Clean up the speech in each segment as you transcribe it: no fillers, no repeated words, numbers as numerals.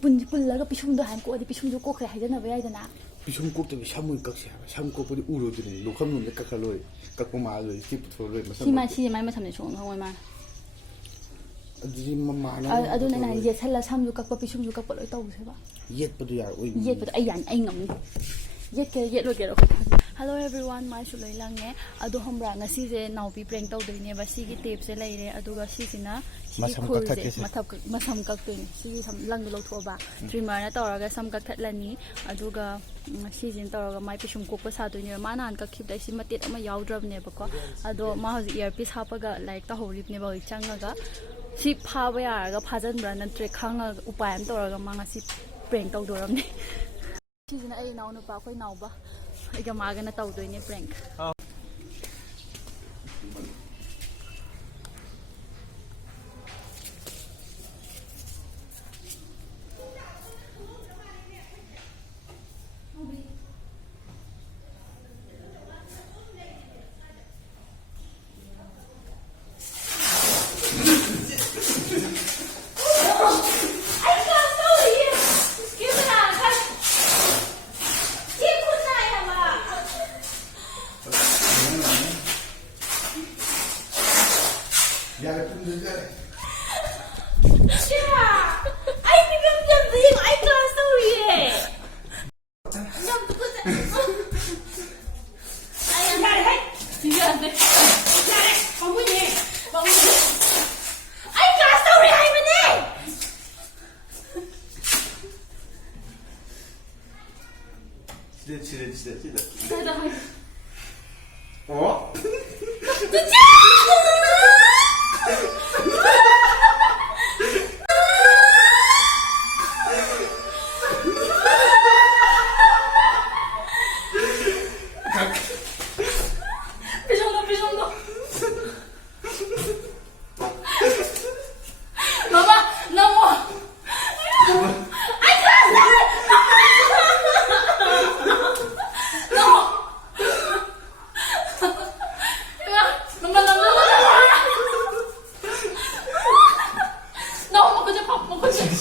punji pullaga pisumdo han ko di pisumdo ko khay hajana ba yadana pisum ko to shamu kakse sham ko di uro di lo kham no kakhaloi kakuma loi ki putholoi masam si mai masam ne chong hoi ma adi mama na adu na ye sala samju kakpa pisumju kakpa loi taw se ba yet padu ya oi yet padu ayan ai ngam yet ke yet lo ke ro hello everyone my sulai lange adu homra ngasi je naupi prank taw doi ne ba si gi tape se lai re adu ga si sina masam kak to ni si sam lang lo tho ba trimmer na tawra ga sam kak thatlani adu ga si jin tawra ga mai pisum ko pa sa doi ne ma nan ka khip dai si matet ama yaw drab ne ba ko ado ma hoji earpiece ha pa ga like ta horip ne ba changa ga si pha ba ya ga phajan bra nan tre khang upay am tawra ga ma ngasi prank taw doram ne si jin ai naw nu pa khoi naw ba ai ga ma ga na taw doi ne prank 어?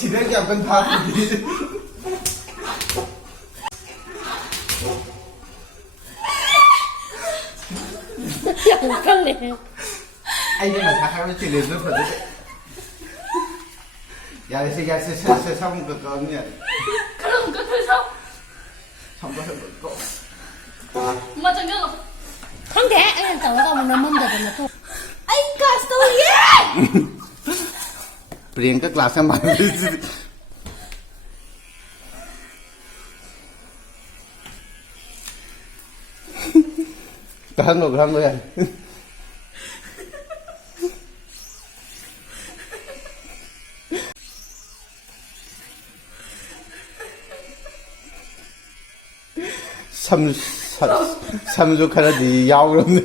지내기 약간 다 야, Kanle. Anh đây là thằng nó chỉ đến rất là đấy. Giờ sẽ xong được con nhỉ? 그럼 끝에서 xong có được cậu. 엄마 잠깐. không thể anh tao tao mình mâm được mà thôi. Anh cả sao vậy? Priyanka class mà. Căng rồi anh. 삼족하나지 야오르네.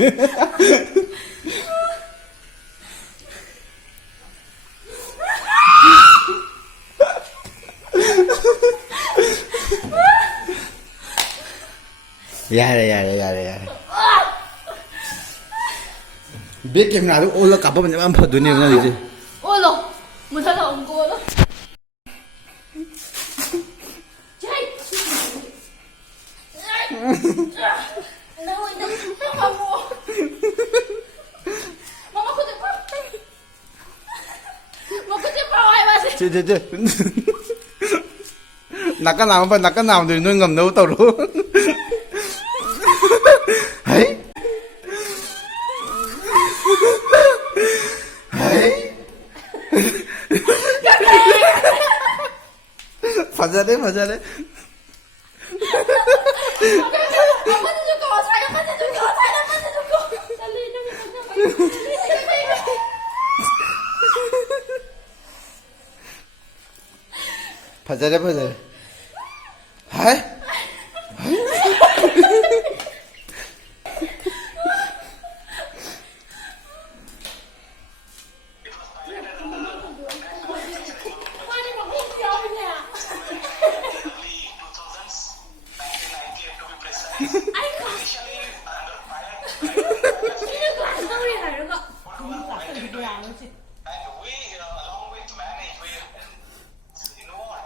야래. 몇 나도 올라가 보면 안 봐도네 그냥 이제. 올라. 못 살아 온 거 올라. 저. 나가 나오면 눈 감는 거 떠로. 하이? 하이? 바자래. 바자래. 하이? I class. Sino class daw rin hayo ka. Kung class ang bigla mo siya. And we, along with manage, we, you know what?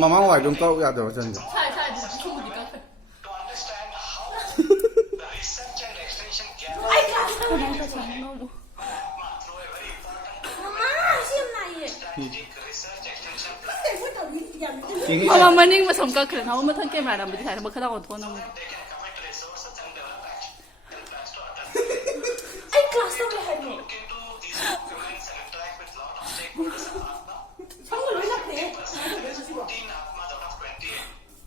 Mama why don't go ya do chân. 잘 충분히 까. To understand how the research and extension gap I class daw rin ka siya. through a very important Mama, siya na eh. strategic research extension plan. Mama maning masam ka kren hawo mathang camera ram bi thai ma khada ko thon nam. They can commit resources and develop plans to address. I class daw rin hayo. Look into these documents and interact with lot of stakeholders in Atma. 성을 왜 낳대? 14 Atmas out of 28,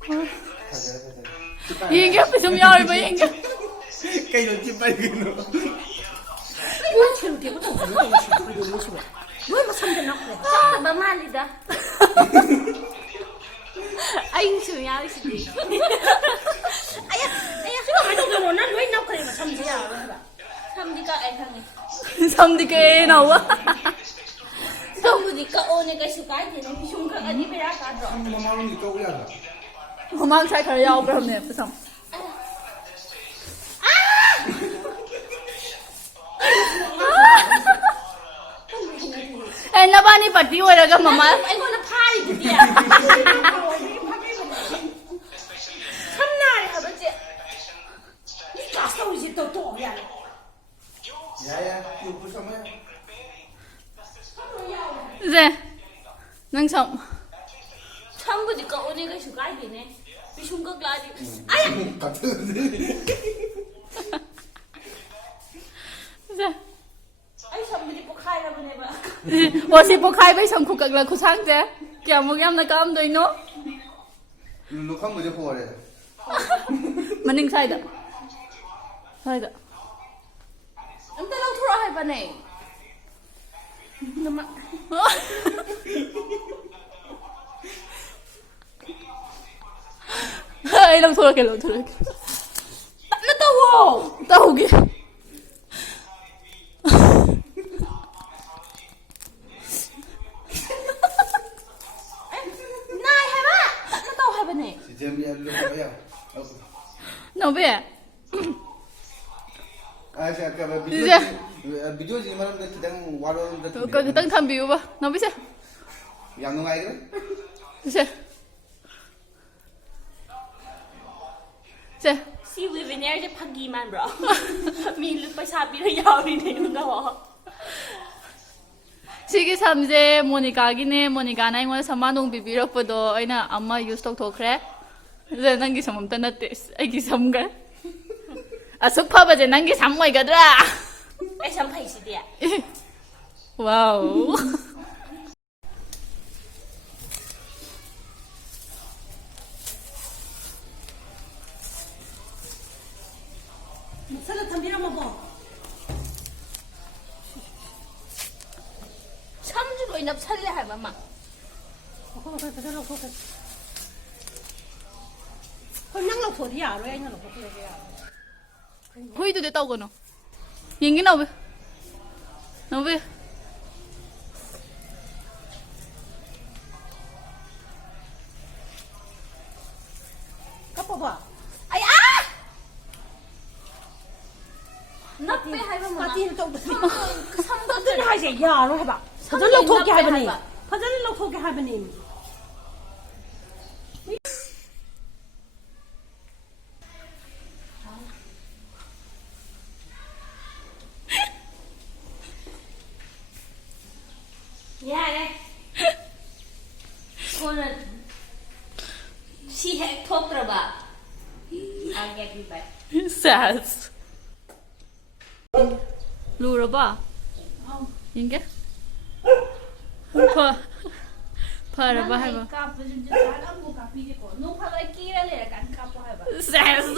which will influence 얘기 앞에 좀 야를 봐 얘기. Cái nó chim bay cái nó. 왜 저렇게부터 그러고 싶어 이거 뭐시고 왜 삼대 넣고 아, 너만이다. 아잉 중요하시지. 아야, 지금 왜 저거 난왜 넣고 그래 삼대야 삼디가 애상해. 삼디가 애 나와. 삼디가 오니까 수가이네. 비숑가 아니 베라 가죠. Mama nó đi câu ya. 엄마 잘 가요. 그럼네. 부상. 에 나바니 파티 오라가 마마. 이거는 파리들이야 참나리 아버지 이 가스오지 또 야. Ya ya, chụp cái xong ấy. 네. 능성. 참부지가 오니까 수가이네 비숑가 gla디 아야 Cắt gì? 네. 아이 참부지 poka이라 보내 봐 워시 포카이 배 성쿠 각라 쿠상제. 꺄목 얌나 까암도이노? Nó không bao giờ khổ đấy. 마닝 사이다. 사이다. 엄마 랑 돌아 해 봐네. 엄마. ai lòng thôi cái lòng thôi nó tao kìa này hay ba nó tao hay bên này Chị xem đi ăn luôn có ya. nó về À sao cái video gì mà nó đang qua đâu nó cái tăng tham biểu ba nó biết sao yang nó ngay đấy. sao sao 시 위비네르 파기만 bro 밀루 빠사비로 야오리네 이거 시기 삼제 모니카기네 모니카나 이거 사만동 비비럭보도 아이나 엄마 유스 톡톡크래 이제 난기 삼음다 나때 아기 삼가 아속 파바제 난기 삼모이가더라 에 삼파이시디야 와우 살아 담비라마 봐 삼주로 인압 살래 할 마마 그냥 너 소리야 왜 이냥 너 소리야 호이도 됐다 오거너 얘기 나왜 나왜 까봐봐 아야 나빼 하이바 파티는 또 삼각들 파티는 하이세 야로 해봐 파전을 토게 하이바니 파전을 토게 하이바니 야네 오늘 시핵 토크라봐 알게 비바 sass 루라봐 인게 파라봐 해봐 까부 좀 잘하고 까비고 노파가 끼라래 간 까부 해봐 sass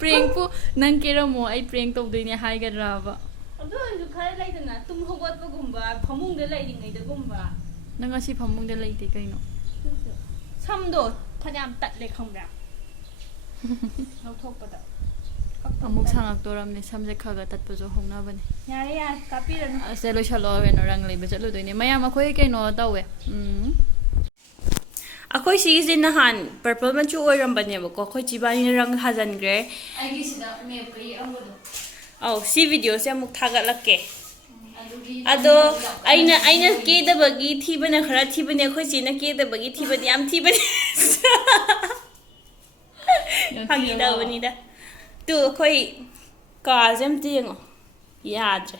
prank nang kira mo ay prank tawdoy haigadraba ꯑꯗꯨ ꯑꯣꯏꯔꯁꯨ ꯈꯔ ꯂꯩꯗꯅ ꯇꯨꯝ ꯍꯧꯒꯠꯄꯒꯨꯝꯕ ꯐꯃꯨꯡꯗ ꯂꯩꯔꯤꯉꯩꯗꯒꯨꯝꯕ ꯅꯪ ꯉꯁꯤ ꯐꯃꯨꯡꯗ ꯂꯩꯇꯦ ꯀꯩꯅꯣ ꯁꯝꯗꯣ ꯐꯅꯌꯥꯝ ꯇꯠꯂꯦ ꯈꯪꯕ꯭ꯔꯥ ꯂꯧꯊꯣꯛꯄꯗ ꯑꯃꯨꯛ ꯁꯥꯡꯉꯛꯇꯣꯔꯝꯅꯦ ꯁꯝꯁꯦ ꯈꯔ ꯇꯠꯄꯁꯨ ꯍꯧꯅꯕꯅꯦ ꯌꯥꯔꯦ ꯌꯥꯔꯦ ꯀꯥꯞꯄꯤꯔꯅꯨ ꯑꯁꯦ ꯂꯣꯏꯁꯜꯂꯣ ꯀꯩꯅꯣ ꯔꯪ ꯂꯩꯕ ꯆꯠꯂꯨꯗꯣꯏꯅꯦ ꯃꯌꯥꯝ ꯑꯩꯈꯣꯏ ꯀꯩꯅꯣ ꯇꯧꯋꯦ ꯑꯩꯈꯣꯏ ꯁꯤꯒꯤꯁꯦ ꯅꯍꯥꯟ ꯄꯔꯄꯜ ꯃꯆꯨ ꯑꯣꯏꯔꯝꯕꯅꯦꯕꯀꯣ ꯑꯩꯈꯣꯏ ꯆꯤꯕꯥꯅꯤꯅ ꯔꯪ ꯊꯥꯖꯤꯟꯈ꯭ꯔꯦ ꯑꯩꯒꯤꯁꯤꯗ ꯃꯦꯞꯀ ꯌꯦꯛꯑꯝꯕꯗꯣ ꯑꯧ ꯁꯤ ꯚꯤꯗꯤꯑꯣꯁꯦ ꯑꯃꯨꯛ ꯊꯥꯒꯠꯂꯛꯀꯦ ꯑꯗꯣ ꯑꯩꯅ ꯀꯦꯗꯕꯒꯤ ꯊꯤꯕꯅ ꯈꯔ ꯊꯤꯕꯅꯦ ꯑꯩꯈꯣꯏ ꯆꯦꯅ ꯀꯦꯗꯕꯒꯤ ꯊꯤꯕꯗꯤ ꯌꯥꯝ ꯊꯤꯕꯅꯦ ꯐꯥꯒꯤ ꯇꯧꯕꯅꯤꯗ ꯇꯨ ꯑꯩꯈꯣꯏ ꯀꯥꯁꯦ ꯑꯝꯇ ꯌꯦꯡꯉꯣ ꯌꯥꯗ꯭ꯔꯦ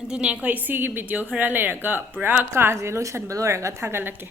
ꯑꯗꯨꯅꯦ ꯑꯩꯈꯣꯏ ꯁꯤꯒꯤ ꯚꯤꯗꯤꯑꯣ ꯈꯔ ꯂꯩꯔꯒ ꯄꯨꯔꯥ ꯀꯥꯁꯦ ꯂꯣꯏꯁꯟꯕ ꯂꯣꯏꯔꯒ ꯊꯥꯒꯠꯂꯛꯀꯦ